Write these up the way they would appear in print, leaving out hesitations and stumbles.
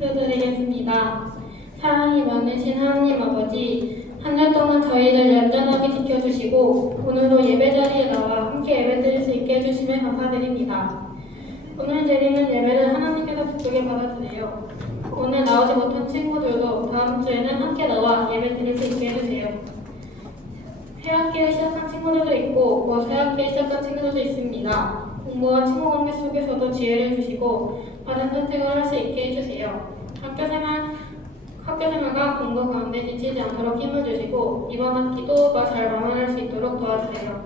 기도드리겠습니다. 사랑이 많으신 하나님 아버지, 한 주 동안 저희를 얌전하게 지켜주시고 오늘도 예배 자리에 나와 함께 예배드릴 수 있게 해주시면 감사드립니다. 오늘 드리는 예배를 하나님께서 기쁘게 받아주세요. 오늘 나오지 못한 친구들도 다음 주에는 함께 나와 예배드릴 수 있게 해주세요. 새학기를 시작한 친구들도 있고 곧 새학기를 시작한 친구들도 있습니다. 공부와 친구 관계 속에서도 지혜를 주시고 바른 선택을 할 수 있게 해주세요. 학교 생활과 공부 가운데 지치지 않도록 힘을 주시고 이번 학기도 잘 마무리할 수 있도록 도와주세요.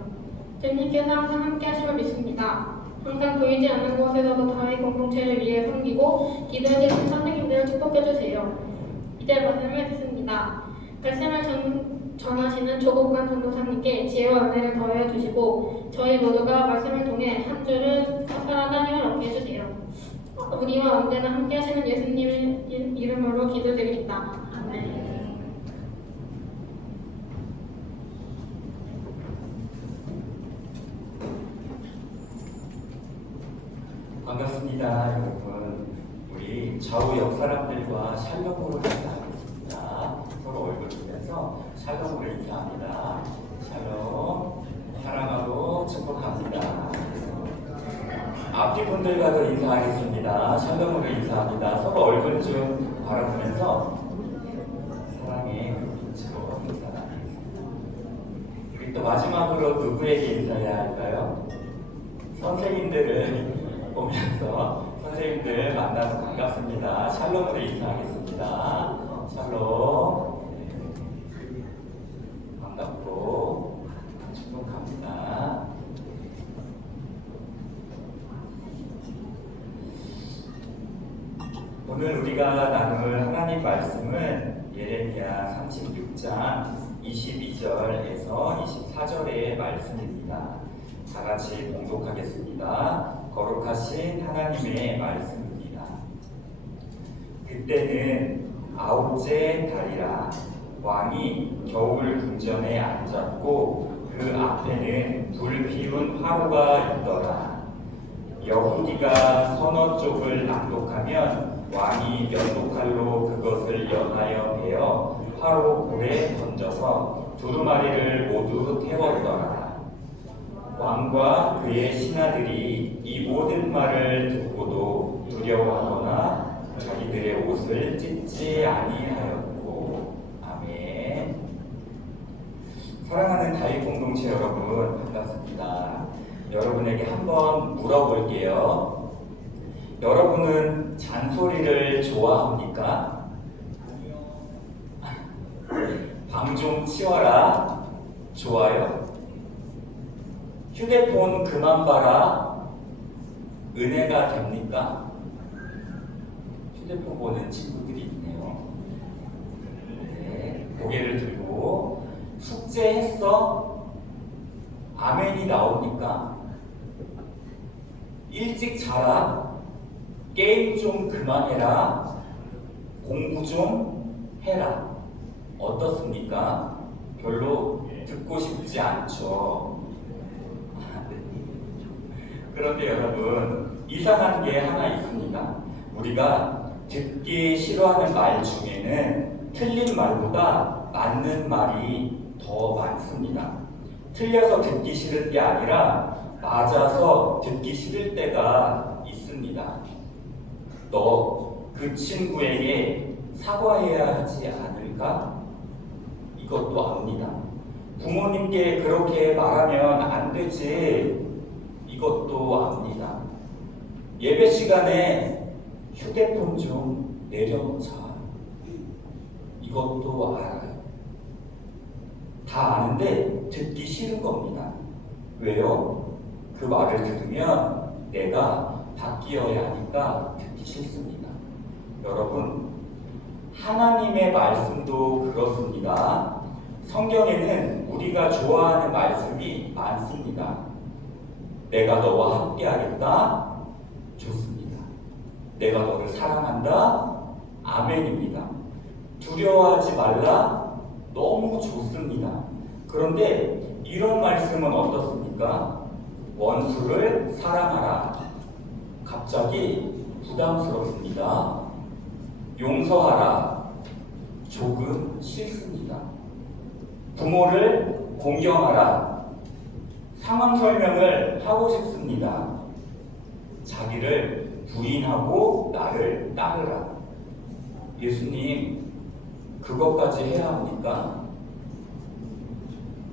주님께서 항상 함께 하심을 믿습니다. 항상 보이지 않는 곳에서도 다의 공동체를 위해 섬기고 기도해주신 선생님들을 축복해주세요. 이제 말씀을 듣습니다. 말씀을 전하시는 조국관 전도사님께 지혜와 은혜를 더해 주시고 저희 모두가 말씀을 통해 한 주를 살아가는 힘을 얻게 해주세요. 우리와 언제나 함께 하시는 예수님의 이름으로 기도드립니다. 아멘. 반갑습니다, 여러분. 우리 좌우 옆 사람들과 샬롬으로 인사하겠습니다. 서로 얼굴 보면서 샬롬으로 인사합니다. 샬롬, 사랑하고 축복합니다. 앞뒤 분들과도 인사하겠습니다. 샬롬으로 인사합니다. 서로 얼굴 좀 바라보면서 사랑의 빛으로 인사하겠습니다. 우리 또 마지막으로 누구에게 인사해야 할까요? 선생님들을 보면서 선생님들 만나서 반갑습니다. 샬롬으로 인사하겠습니다. 샬롬, 반갑고 축복합니다. 오늘 우리가 나눌 하나님 말씀은 예레미야 36장 22절에서 24절의 말씀입니다. 다 같이 봉독하겠습니다. 거룩하신 하나님의 말씀입니다. 그때는 아홉째 달이라 왕이 겨울 궁전에 앉았고 그 앞에는 불 피운 화로가 있더라. 여후디가 서너 쪽을 낭독하면 왕이 면도칼로 그것을 연하여 베어 화로 불에 던져서 두루마리를 모두 태웠더라. 왕과 그의 신하들이 이 모든 말을 듣고도 두려워하거나 자기들의 옷을 찢지 아니하였고. 아멘. 사랑하는 다윗 공동체 여러분, 반갑습니다. 여러분에게 한번 물어볼게요. 여러분은 잔소리를 좋아합니까? 방 좀 치워라. 좋아요? 휴대폰 그만 봐라. 은혜가 됩니까? 휴대폰 보는 친구들이 있네요. 네, 고개를 들고 숙제했어? 아멘이 나오니까? 일찍 자라. 게임 좀 그만해라. 공부 좀 해라. 어떻습니까? 별로 듣고 싶지 않죠. 그런데 여러분, 이상한 게 하나 있습니다. 우리가 듣기 싫어하는 말 중에는 틀린 말보다 맞는 말이 더 많습니다. 틀려서 듣기 싫은 게 아니라 맞아서 듣기 싫을 때가 있습니다. 너 그 친구에게 사과해야 하지 않을까? 이것도 압니다. 부모님께 그렇게 말하면 안 되지. 이것도 압니다. 예배 시간에 휴대폰 좀 내려놓자. 이것도 알아요. 다 아는데 듣기 싫은 겁니다. 왜요? 그 말을 들으면 내가 바뀌어야 하니까 듣기 싫습니다. 여러분, 하나님의 말씀도 그렇습니다. 성경에는 우리가 좋아하는 말씀이 많습니다. 내가 너와 함께 하겠다. 좋습니다. 내가 너를 사랑한다. 아멘입니다. 두려워하지 말라. 너무 좋습니다. 그런데 이런 말씀은 어떻습니까? 원수를 사랑하라. 갑자기 부담스럽습니다. 용서하라. 조금 싫습니다. 부모를 공경하라. 상황 설명을 하고 싶습니다. 자기를 부인하고 나를 따르라. 예수님, 그것까지 해야 합니까?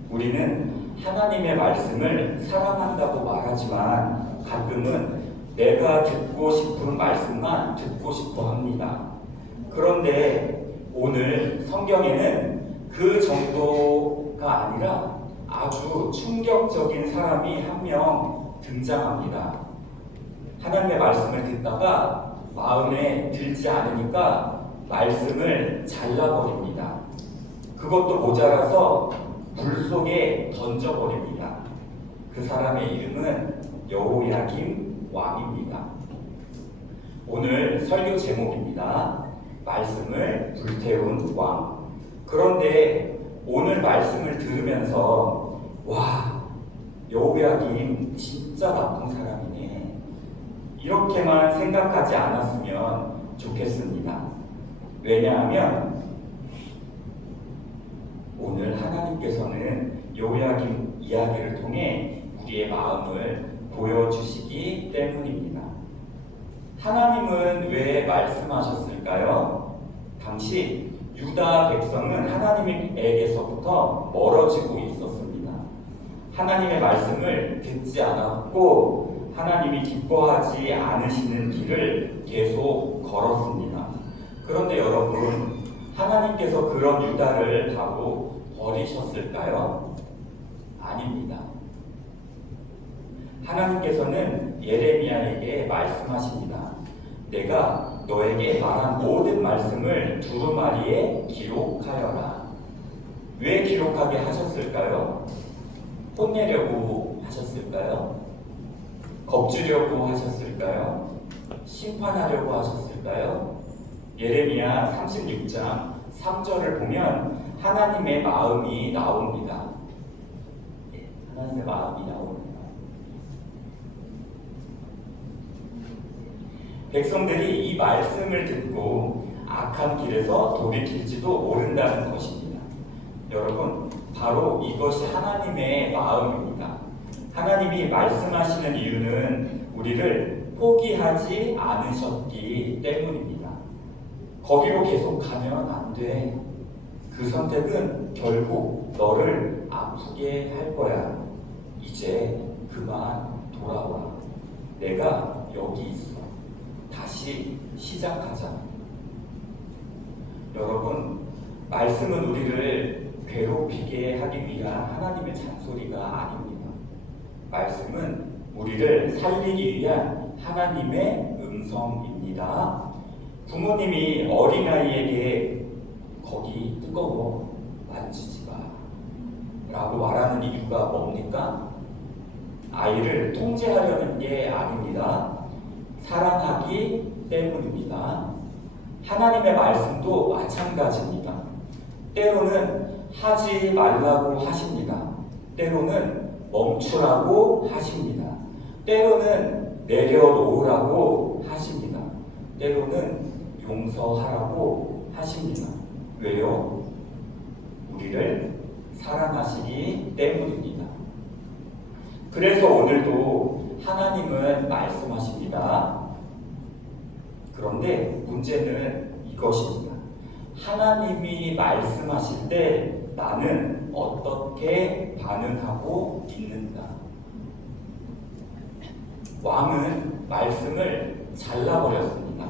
우리는 하나님의 말씀을 사랑한다고 말하지만 가끔은 내가 듣고 싶은 말씀만 듣고 싶어 합니다. 그런데 오늘 성경에는 그 정도가 아니라 아주 충격적인 사람이 한 명 등장합니다. 하나님의 말씀을 듣다가 마음에 들지 않으니까 말씀을 잘라버립니다. 그것도 모자라서 불 속에 던져버립니다. 그 사람의 이름은 여호야김 왕입니다. 오늘 설교 제목입니다. 말씀을 불태운 왕. 그런데 오늘 말씀을 들으면서 와, 여호야김 진짜 나쁜 사람이네, 이렇게만 생각하지 않았으면 좋겠습니다. 왜냐하면 오늘 하나님께서는 여호야김 이야기를 통해 우리의 마음을 보여주시기 때문입니다. 하나님은 왜 말씀하셨을까요? 당시 유다 백성은 하나님에게서부터 멀어지고 있었습니다. 하나님의 말씀을 듣지 않았고 하나님이 기뻐하지 않으시는 길을 계속 걸었습니다. 그런데 여러분, 하나님께서 그런 유다를 하고 버리셨을까요? 아닙니다. 하나님께서는 예레미야에게 말씀하십니다. 내가 너에게 말한 모든 말씀을 두루마리에 기록하여라. 왜 기록하게 하셨을까요? 혼내려고 하셨을까요? 겁주려고 하셨을까요? 심판하려고 하셨을까요? 예레미야 36장 3절을 보면 하나님의 마음이 나옵니다. 하나님의 마음이 나옵니다. 백성들이 이 말씀을 듣고 악한 길에서 돌이킬지도 모른다는 것입니다. 여러분, 바로 이것이 하나님의 마음입니다. 하나님이 말씀하시는 이유는 우리를 포기하지 않으셨기 때문입니다. 거기로 계속 가면 안 돼. 그 선택은 결국 너를 아프게 할 거야. 이제 그만 돌아와. 내가 여기 있어. 다시 시작하자. 여러분, 말씀은 우리를 괴롭히게 하기 위한 하나님의 잔소리가 아닙니다. 말씀은 우리를 살리기 위한 하나님의 음성입니다. 부모님이 어린아이에게 거기 뜨거워, 만지지 마 라고 말하는 이유가 뭡니까? 아이를 통제하려는 게 아닙니다. 사랑하기 때문입니다. 하나님의 말씀도 마찬가지입니다. 때로는 하지 말라고 하십니다. 때로는 멈추라고 하십니다. 때로는 내려놓으라고 하십니다. 때로는 용서하라고 하십니다. 왜요? 우리를 사랑하시기 때문입니다. 그래서 오늘도 하나님은 말씀하십니다. 그런데 문제는 이것입니다. 하나님이 말씀하실 때 나는 어떻게 반응하고 있는가? 왕은 말씀을 잘라버렸습니다.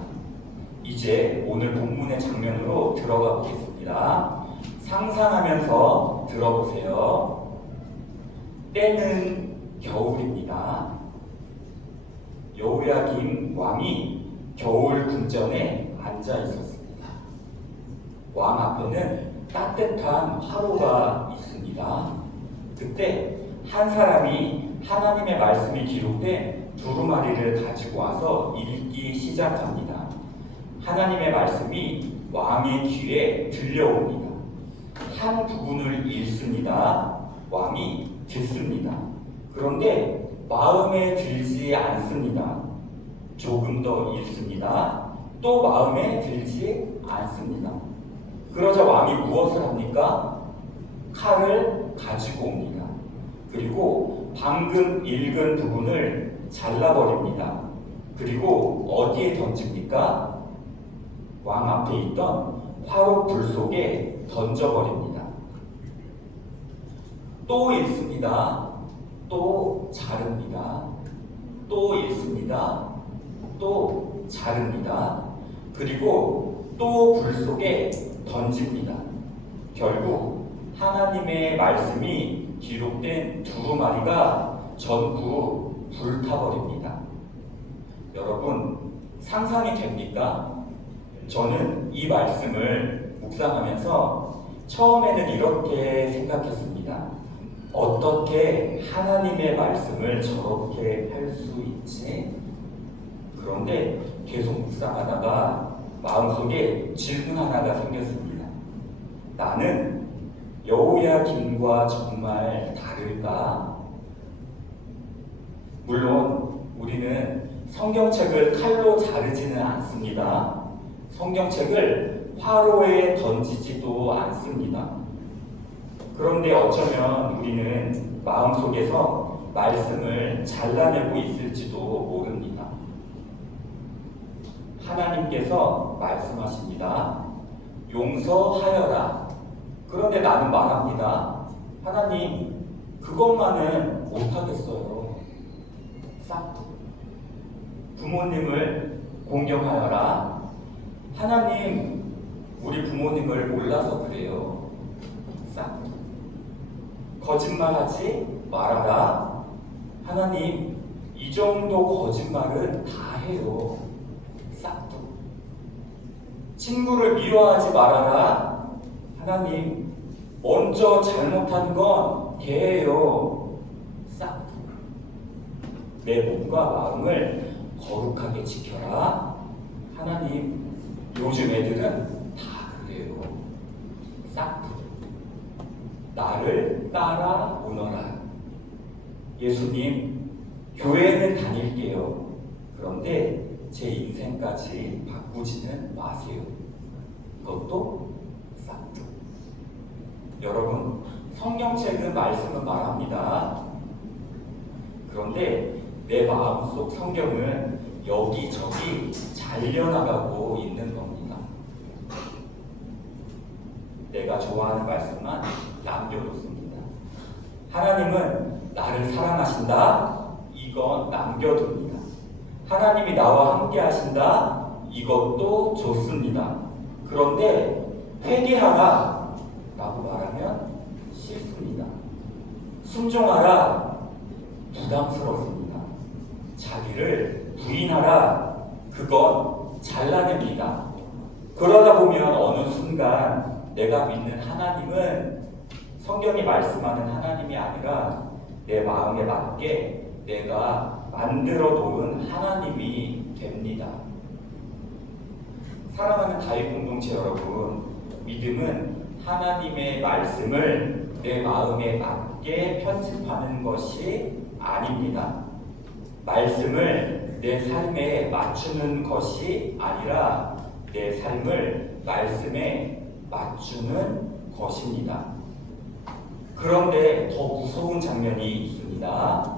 이제 오늘 본문의 장면으로 들어가 보겠습니다. 상상하면서 들어보세요. 때는 겨울입니다. 여호야김 왕이 겨울 궁전에 앉아 있었습니다. 왕 앞에는 따뜻한 화로가 있습니다. 그때 한 사람이 하나님의 말씀이 기록된 두루마리를 가지고 와서 읽기 시작합니다. 하나님의 말씀이 왕의 귀에 들려옵니다. 한 부분을 읽습니다. 왕이 듣습니다. 그런데 마음에 들지 않습니다. 조금 더 읽습니다. 또 마음에 들지 않습니다. 그러자 왕이 무엇을 합니까? 칼을 가지고 옵니다. 그리고 방금 읽은 부분을 잘라버립니다. 그리고 어디에 던집니까? 왕 앞에 있던 화로 불 속에 던져버립니다. 또 읽습니다. 또 자릅니다. 또 읽습니다. 또 자릅니다. 그리고 또 불 속에 던집니다. 결국 하나님의 말씀이 기록된 두루마리가 전부 불타버립니다. 여러분, 상상이 됩니까? 저는 이 말씀을 묵상하면서 처음에는 이렇게 생각했습니다. 어떻게 하나님의 말씀을 저렇게 할 수 있지? 그런데 계속 묵상하다가 마음속에 질문 하나가 생겼습니다. 나는 여호야김과 정말 다를까? 물론 우리는 성경책을 칼로 자르지는 않습니다. 성경책을 화로에 던지지도 않습니다. 그런데 어쩌면 우리는 마음속에서 말씀을 잘라내고 있을지도 모릅니다. 하나님께서 말씀하십니다. 용서하여라. 그런데 나는 말합니다. 하나님, 그것만은 못하겠어요. 싹둑. 부모님을 공경하여라. 하나님, 우리 부모님을 몰라서 그래요. 싹둑. 거짓말하지 말아라. 하나님, 이 정도 거짓말은 다 해요. 싹둑. 친구를 미워하지 말아라. 하나님, 먼저 잘못한 건 걔예요. 싹둑. 내 몸과 마음을 거룩하게 지켜라. 하나님, 요즘 애들은 다 그래요. 싹둑. 나를 따라 오너라. 예수님, 교회는 다닐게요. 그런데 제 인생까지 바꾸지는 마세요. 그것도 싹둑. 여러분, 성경책은 말씀은 말합니다. 그런데 내 마음속 성경은 여기저기 잘려나가고 있는 겁니다. 내가 좋아하는 말씀만 남겨뒀습니다. 하나님은 나를 사랑하신다. 이건 남겨둡니다. 하나님이 나와 함께 하신다. 이것도 좋습니다. 그런데 회개하라 라고 말하면 싫습니다. 순종하라 부담스럽습니다. 자기를 부인하라 그건 잘라냅니다. 그러다 보면 어느 순간 내가 믿는 하나님은 성경이 말씀하는 하나님이 아니라 내 마음에 맞게 내가 만들어 놓은 하나님이 됩니다. 사랑하는 다윗 공동체 여러분, 믿음은 하나님의 말씀을 내 마음에 맞게 편집하는 것이 아닙니다. 말씀을 내 삶에 맞추는 것이 아니라 내 삶을 말씀에 맞추는 것입니다. 그런데 더 무서운 장면이 있습니다.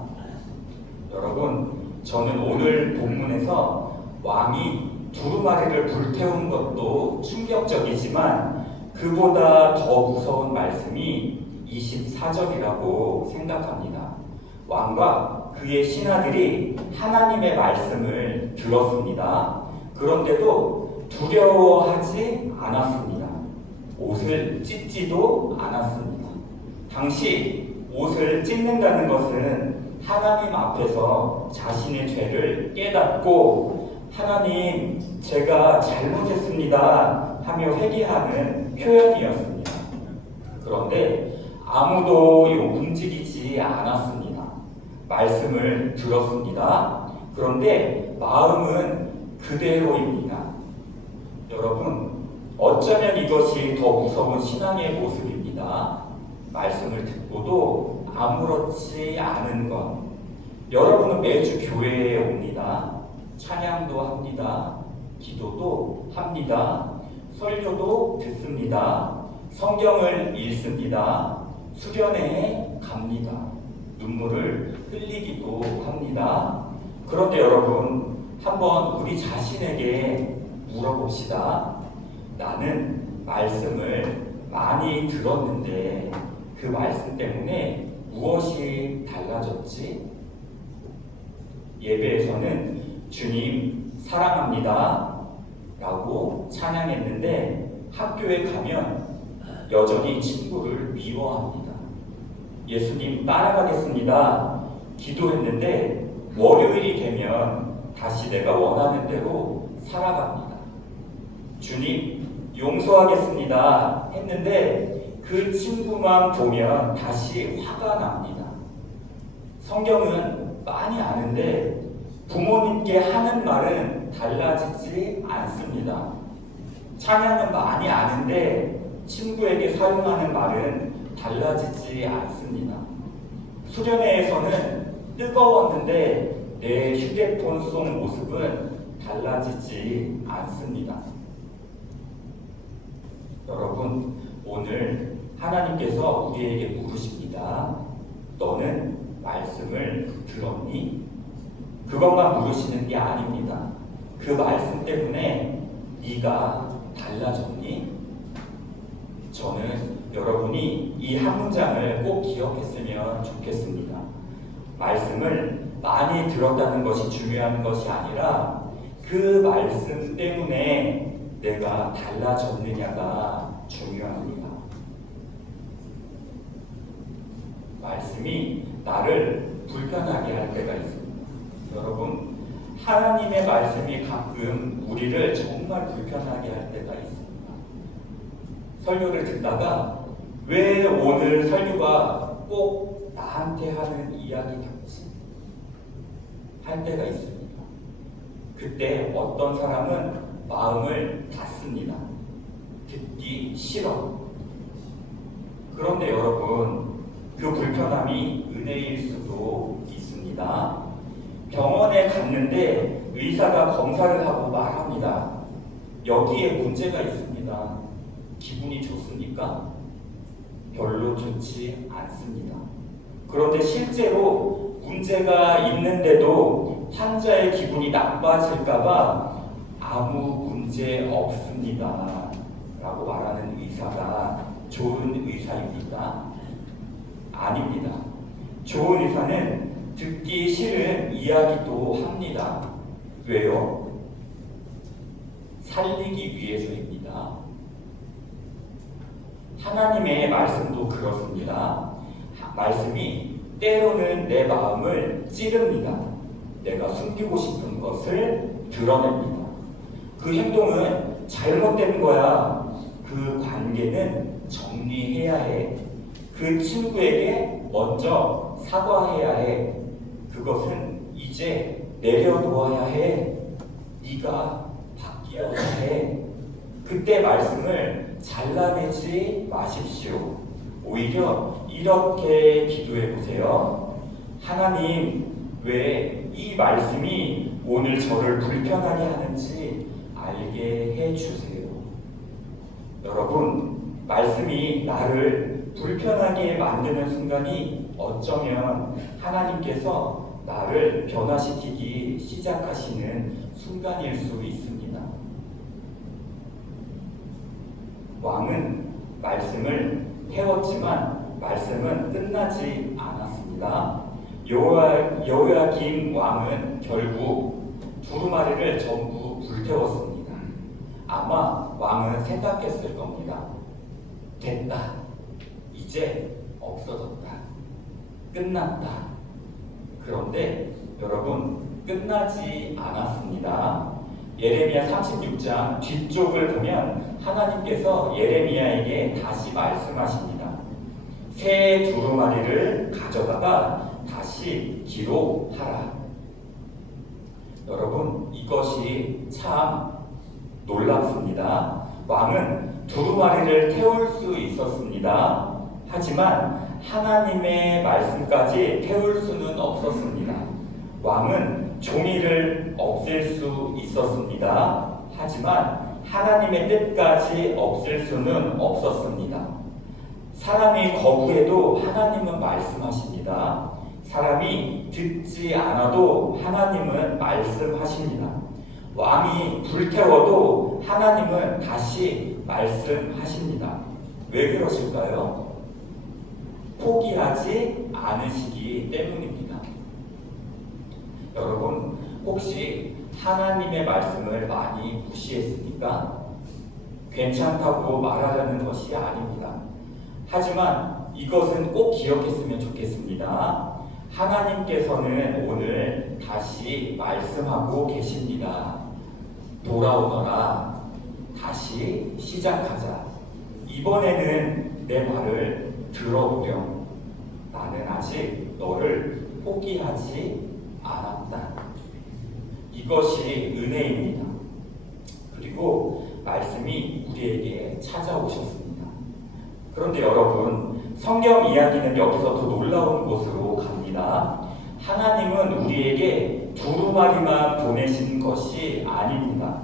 여러분, 저는 오늘 본문에서 왕이 두루마리를 불태운 것도 충격적이지만 그보다 더 무서운 말씀이 24절이라고 생각합니다. 왕과 그의 신하들이 하나님의 말씀을 들었습니다. 그런데도 두려워하지 않았습니다. 옷을 찢지도 않았습니다. 당시 옷을 찢는다는 것은 하나님 앞에서 자신의 죄를 깨닫고 하나님, 제가 잘못했습니다 하며 회개하는 표현이었습니다. 그런데 아무도 움직이지 않았습니다. 말씀을 들었습니다. 그런데 마음은 그대로입니다. 여러분, 어쩌면 이것이 더 무서운 신앙의 모습입니다. 말씀을 듣고도 아무렇지 않은 것. 여러분은 매주 교회에 옵니다. 찬양도 합니다. 기도도 합니다. 설교도 듣습니다. 성경을 읽습니다. 수련회에 갑니다. 눈물을 흘리기도 합니다. 그런데 여러분, 한번 우리 자신에게 물어봅시다. 나는 말씀을 많이 들었는데 그 말씀 때문에 무엇이 달라졌지? 예배에서는 주님 사랑합니다 라고 찬양했는데 학교에 가면 여전히 친구를 미워합니다. 예수님 따라가겠습니다 기도했는데 월요일이 되면 다시 내가 원하는 대로 살아갑니다. 주님 용서하겠습니다 했는데 그 친구만 보면 다시 화가 납니다. 성경은 많이 아는데 부모님께 하는 말은 달라지지 않습니다. 찬양은 많이 아는데 친구에게 사용하는 말은 달라지지 않습니다. 수련회에서는 뜨거웠는데 내 휴대폰 속 모습은 달라지지 않습니다. 여러분, 오늘 하나님께서 우리에게 물으십니다. 너는 말씀을 들었니? 그것만 물으시는 게 아닙니다. 그 말씀 때문에 네가 달라졌니? 저는 여러분이 이 한 문장을 꼭 기억했으면 좋겠습니다. 말씀을 많이 들었다는 것이 중요한 것이 아니라 그 말씀 때문에 내가 달라졌느냐가 중요합니다. 말씀이 나를 불편하게 할 때가 있습니다. 여러분, 하나님의 말씀이 가끔 우리를 정말 불편하게 할 때가 있습니다. 설교를 듣다가 왜 오늘 설교가 꼭 나한테 하는 이야기 같지? 할 때가 있습니다. 그때 어떤 사람은 마음을 닫습니다. 듣기 싫어. 그런데 여러분, 그 불편함이 은혜일 수도 있습니다. 병원에 갔는데 의사가 검사를 하고 말합니다. 여기에 문제가 있습니다. 기분이 좋습니까? 별로 좋지 않습니다. 그런데 실제로 문제가 있는데도 환자의 기분이 나빠질까봐 아무 문제 없습니다 라고 말하는 의사가 좋은 의사입니까? 아닙니다. 좋은 의사는 듣기 싫은 이야기도 합니다. 왜요? 살리기 위해서입니다. 하나님의 말씀도 그렇습니다. 말씀이 때로는 내 마음을 찌릅니다. 내가 숨기고 싶은 것을 드러냅니다. 그 행동은 잘못된 거야. 그 관계는 정리해야 해. 그 친구에게 먼저 사과해야 해. 그것은 이제 내려놓아야 해. 네가 바뀌어야 해. 그때 말씀을 잘라내지 마십시오. 오히려 이렇게 기도해 보세요. 하나님, 왜 이 말씀이 오늘 저를 불편하게 하는지 알게 해 주세요. 여러분, 말씀이 나를 불편하게 만드는 순간이 어쩌면 하나님께서 나를 변화시키기 시작하시는 순간일 수 있습니다. 왕은 말씀을 태웠지만 말씀은 끝나지 않았습니다. 여호야김 왕은 결국 두루마리를 전부 불태웠습니다. 아마 왕은 생각했을 겁니다. 됐다. 이제 없어졌다. 끝났다. 그런데 여러분, 끝나지 않았습니다. 예레미야 36장 뒤쪽을 보면 하나님께서 예레미야에게 다시 말씀하십니다. 새 두루마리를 가져다가 다시 기록하라. 여러분, 이것이 참 놀랍습니다. 왕은 두루마리를 태울 수 있었습니다. 하지만 하나님의 말씀까지 태울 수는 없었습니다. 왕은 종이를 없앨 수 있었습니다. 하지만 하나님의 뜻까지 없앨 수는 없었습니다. 사람이 거부해도 하나님은 말씀하십니다. 사람이 듣지 않아도 하나님은 말씀하십니다. 왕이 불태워도 하나님은 다시 말씀하십니다. 왜 그러실까요? 포기하지 않으시기 때문입니다. 여러분, 혹시 하나님의 말씀을 많이 무시했습니까? 괜찮다고 말하려는 것이 아닙니다. 하지만 이것은 꼭 기억했으면 좋겠습니다. 하나님께서는 오늘 다시 말씀하고 계십니다. 돌아오너라. 다시 시작하자. 이번에는 내 말을 들어보렴. 나는 아직 너를 포기하지 않았다. 이것이 은혜입니다. 그리고 말씀이 우리에게 찾아오셨습니다. 그런데 여러분, 성경 이야기는 여기서 더 놀라운 곳으로 갑니다. 하나님은 우리에게 두루마리만 보내신 것이 아닙니다.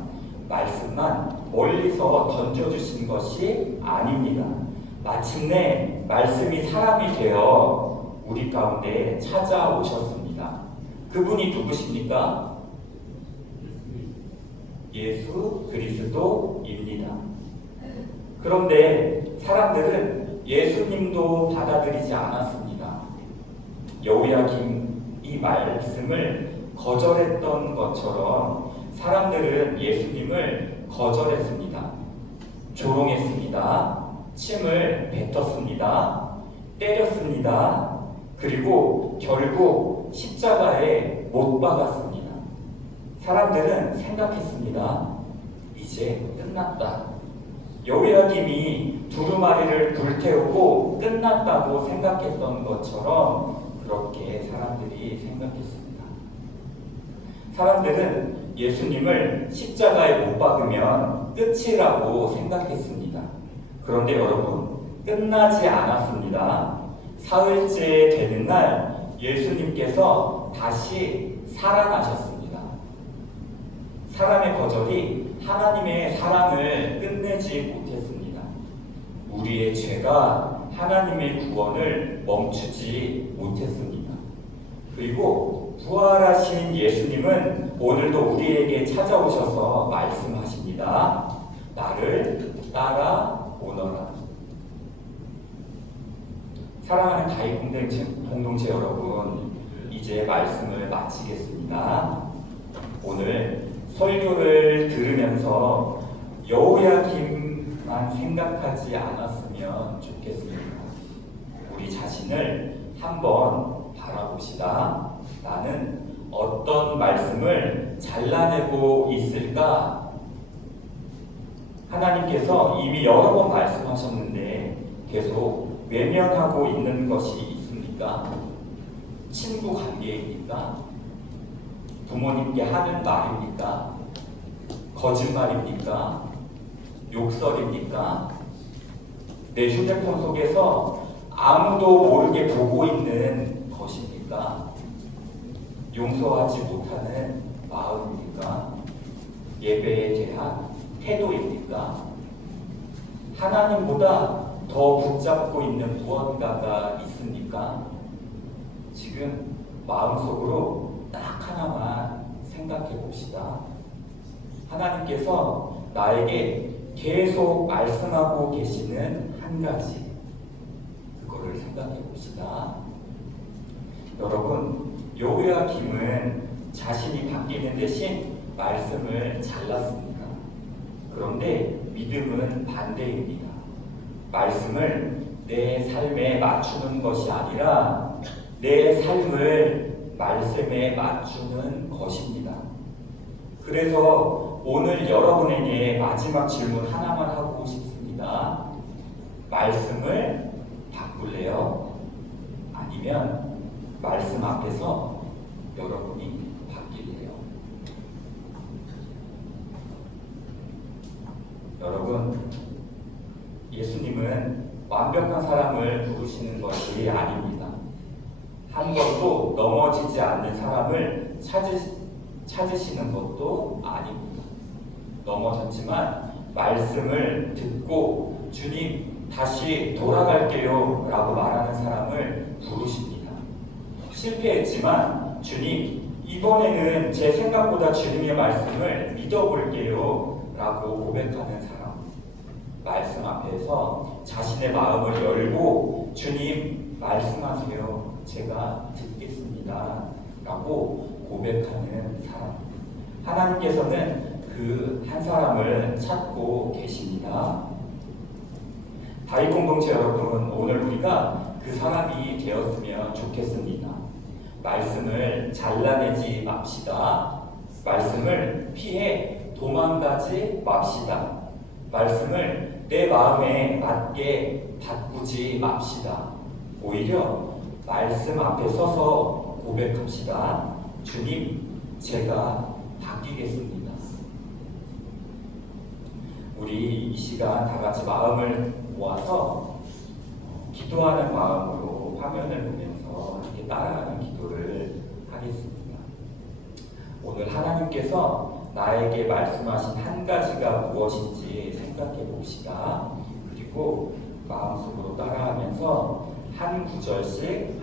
말씀만 멀리서 던져주신 것이 아닙니다. 마침내 말씀이 사람이 되어 우리 가운데 찾아오셨습니다. 그분이 누구십니까? 예수 그리스도입니다. 그런데 사람들은 예수님도 받아들이지 않았습니다. 여호야김 이 말씀을 거절했던 것처럼 사람들은 예수님을 거절했습니다. 조롱했습니다. 침을 뱉었습니다. 때렸습니다. 그리고 결국 십자가에 못 박았습니다. 사람들은 생각했습니다. 이제 끝났다. 여호야김이 두루마리를 불태우고 끝났다고 생각했던 것처럼 그렇게 사람들이 생각했습니다. 사람들은 예수님을 십자가에 못 박으면 끝이라고 생각했습니다. 그런데 여러분, 끝나지 않았습니다. 사흘째 되는 날 예수님께서 다시 살아나셨습니다. 사람의 거절이 하나님의 사랑을 끝내지 못했습니다. 우리의 죄가 하나님의 구원을 멈추지 못했습니다. 그리고 부활하신 예수님은 오늘도 우리에게 찾아오셔서 말씀하십니다. 나를 따라오너라. 사랑하는 다윗 공동체 여러분, 이제 말씀을 마치겠습니다. 오늘 설교를 들으면서 여호야김만 생각하지 않았으면 좋겠습니다. 우리 자신을 한번 바라봅시다. 나는 어떤 말씀을 잘라내고 있을까? 하나님께서 이미 여러 번 말씀하셨는데 계속 외면하고 있는 것이 있습니까? 친구 관계입니까? 부모님께 하는 말입니까? 거짓말입니까? 욕설입니까? 내 휴대폰 속에서 아무도 모르게 보고 있는 것입니까? 용서하지 못하는 마음입니까? 예배에 대한 태도입니까? 하나님보다 더 붙잡고 있는 무언가가 있습니까? 지금 마음속으로 딱 하나만 생각해 봅시다. 하나님께서 나에게 계속 말씀하고 계시는 한 가지, 그거를 생각해 봅시다. 여러분, 여호야김은 자신이 바뀌는 대신 말씀을 잘랐습니다. 그런데 믿음은 반대입니다. 말씀을 내 삶에 맞추는 것이 아니라 내 삶을 말씀에 맞추는 것입니다. 그래서 오늘 여러분에게 마지막 질문 하나만 하고 싶습니다. 말씀을 바꿀래요? 아니면 말씀 앞에서 여러분이 바뀔래요? 여러분, 예수님은 완벽한 사람을 부르시는 것이 아닙니다. 한 번도 넘어지지 않는 사람을 찾으시는 것도 아닙니다. 넘어졌지만 말씀을 듣고 주님 다시 돌아갈게요 라고 말하는 사람을 부르십니다. 실패했지만 주님 이번에는 제 생각보다 주님의 말씀을 믿어볼게요 라고 고백하는 사람, 말씀 앞에서 자신의 마음을 열고 주님 말씀하세요, 제가 듣겠습니다 라고 고백하는 사람, 하나님께서는 그 한 사람을 찾고 계십니다. 다윗 공동체 여러분, 오늘 우리가 그 사람이 되었으면 좋겠습니다. 말씀을 잘라내지 맙시다. 말씀을 피해 도망가지 맙시다. 말씀을 내 마음에 맞게 바꾸지 맙시다. 오히려 말씀 앞에 서서 고백합시다. 주님, 제가 바뀌겠습니다. 우리 이 시간 다 같이 마음을 모아서 기도하는 마음으로 화면을 보면서 함께 따라가는 기도를 하겠습니다. 오늘 하나님께서 나에게 말씀하신 한 가지가 무엇인지 생각해 봅시다. 그리고 마음속으로 따라하면서 한 구절씩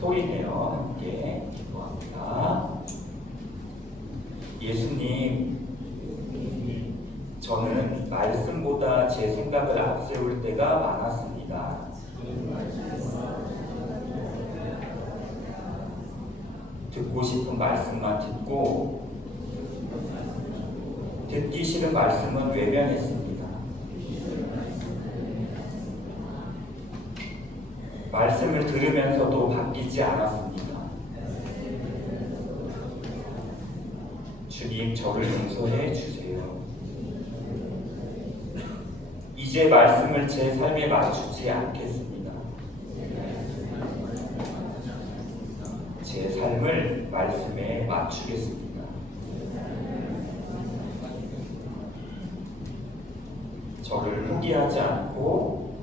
소리내어 함께 기도합니다. 예수님, 저는 말씀보다 제 생각을 앞세울 때가 많았습니다. 듣고 싶은 말씀만 듣고 듣기 싫은 말씀은 외면했습니다. 말씀을 들으면서도 바뀌지 않았습니다. 주님, 저를 용서해 주세요. 이제 말씀을 제 삶에 맞추지 않겠습니다. 제 삶을 말씀에 맞추겠습니다. 저를 포기하지 않고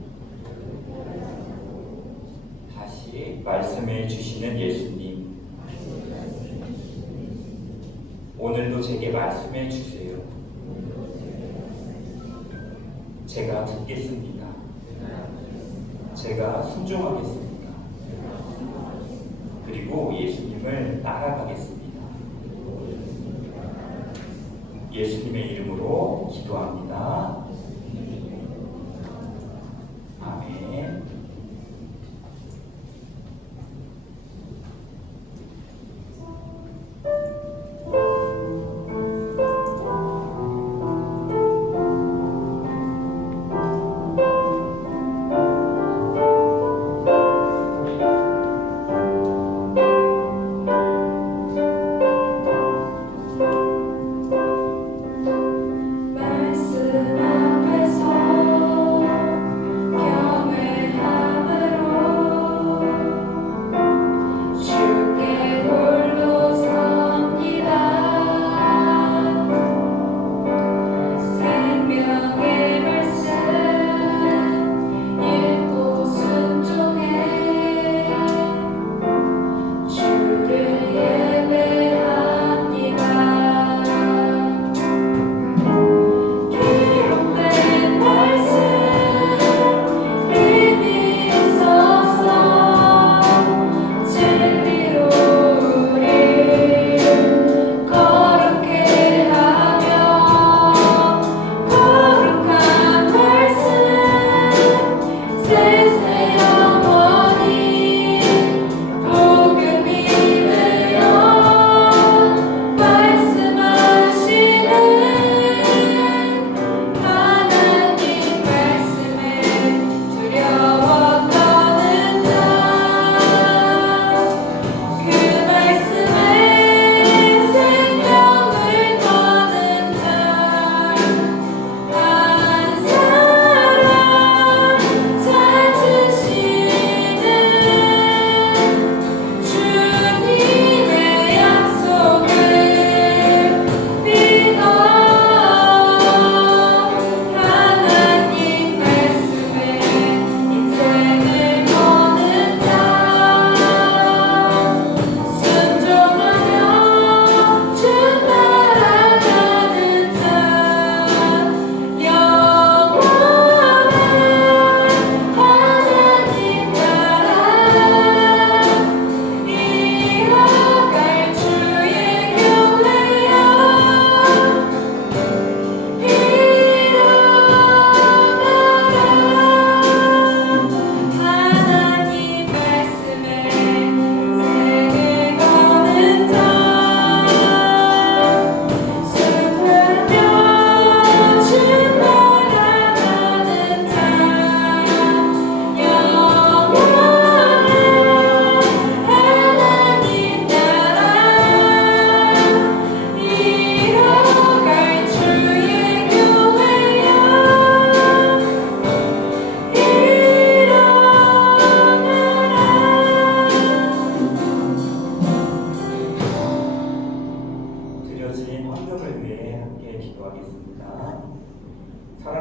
다시 말씀해 주시는 예수님, 오늘도 제게 말씀해 주세요. 제가 듣겠습니다. 제가 순종하겠습니다. 그리고 예수님을 따라가겠습니다. 예수님의 이름으로 기도합니다. 아멘. 말씀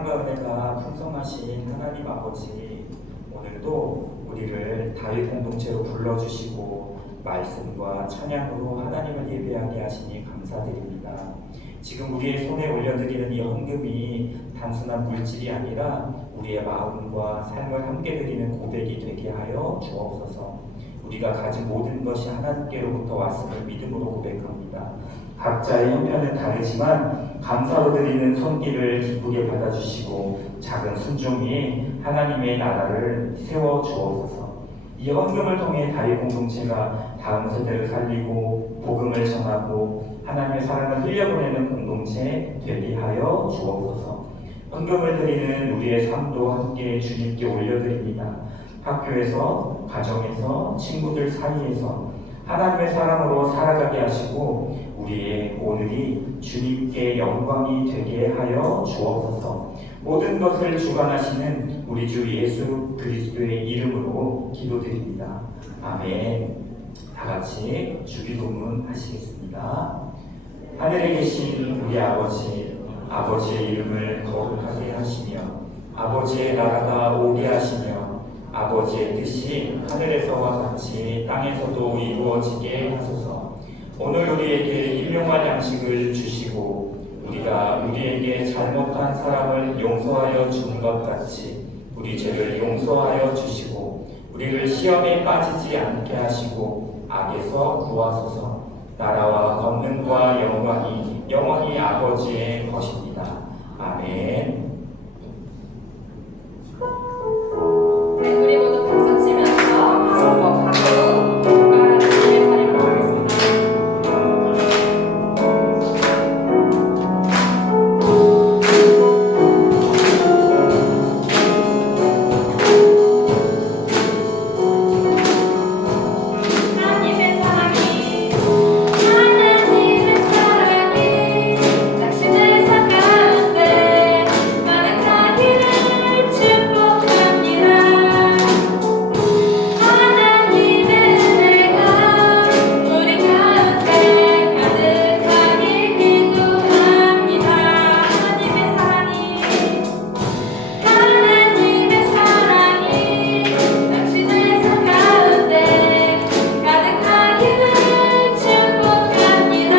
사랑과 은혜가 풍성하신 하나님 아버지, 오늘도 우리를 다윗 공동체로 불러주시고 말씀과 찬양으로 하나님을 예배하게 하시니 감사드립니다. 지금 우리의 손에 올려드리는 이 헌금이 단순한 물질이 아니라 우리의 마음과 삶을 함께 드리는 고백이 되게 하여 주옵소서. 우리가 가진 모든 것이 하나님께로부터 왔음을 믿음으로 고백합니다. 각자의 형편은 다르지만 감사로 드리는 손길을 기쁘게 받아주시고 작은 순종이 하나님의 나라를 세워 주옵소서. 이 헌금을 통해 다윗 공동체가 다음 세대를 살리고 복음을 전하고 하나님의 사랑을 흘려보내는 공동체 되게 하여 주옵소서. 헌금을 드리는 우리의 삶도 함께 주님께 올려드립니다. 학교에서, 가정에서, 친구들 사이에서 하나님의 사랑으로 살아가게 하시고 우리의 오늘이 주님께 영광이 되게 하여 주옵소서. 모든 것을 주관하시는 우리 주 예수 그리스도의 이름으로 기도드립니다. 아멘. 다 같이 주기도문 하시겠습니다. 하늘에 계신 우리 아버지, 아버지의 이름을 거룩하게 하시며 아버지의 나라가 오게 하시며 아버지의 뜻이 하늘에서와 같이 땅에서도 이루어지게 하소서. 오늘 우리에게 일용할 양식을 주시고 우리가 우리에게 잘못한 사람을 용서하여 준 것 같이 우리 죄를 용서하여 주시고 우리를 시험에 빠지지 않게 하시고 악에서 구하소서. 나라와 권능과 영광이 영원히 아버지의 것입니다. 아멘. 네, 우리 모두 박수 치면서 하소서 하고 주님의 자리로 가겠습니다. 하나님의 사랑이 당신의 삶 가운데 가득하기를 축복합니다. 하나님의 은혜가 우리 가운데 가득하길 기도합니다. 하나님의 사랑이 당신의 삶 가운데 가득하기를 축복합니다.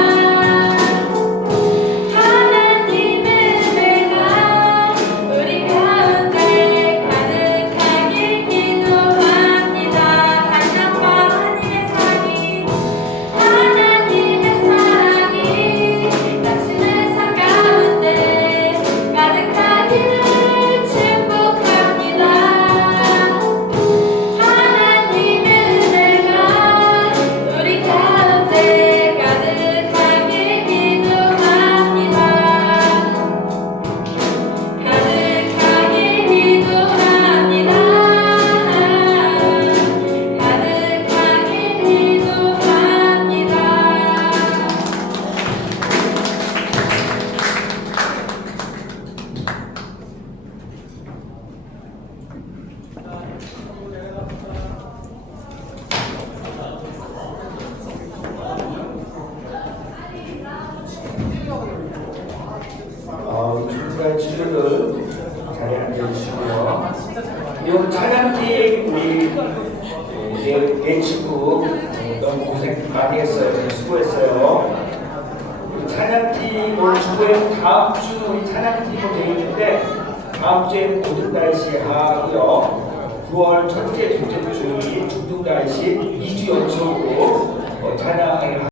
하나님의 은혜가 우리 가운데 가득하길 기도합니다. 다시 한번 하나님의 사랑이 당신의 삶 가운데 가득하기를 축복합니다. 하나님의 은혜가 우리 가운데 가득하길 기도합니다. 가득하길 기도합니다. 가득하길 기도합니다. 준비한 질문을 자리에 앉아주시고요. 이번 찬양팀 우리 내 친구 너무 고생 많이 했어요. 수고했어요. 우리 찬양팀을 주에 다음 주 우리 찬양팀으로 되어 있는데 다음 주에는 고등날씨 하고요. 9월 첫째, 둘째 주 중등날씨 2주 연속으로 찬양을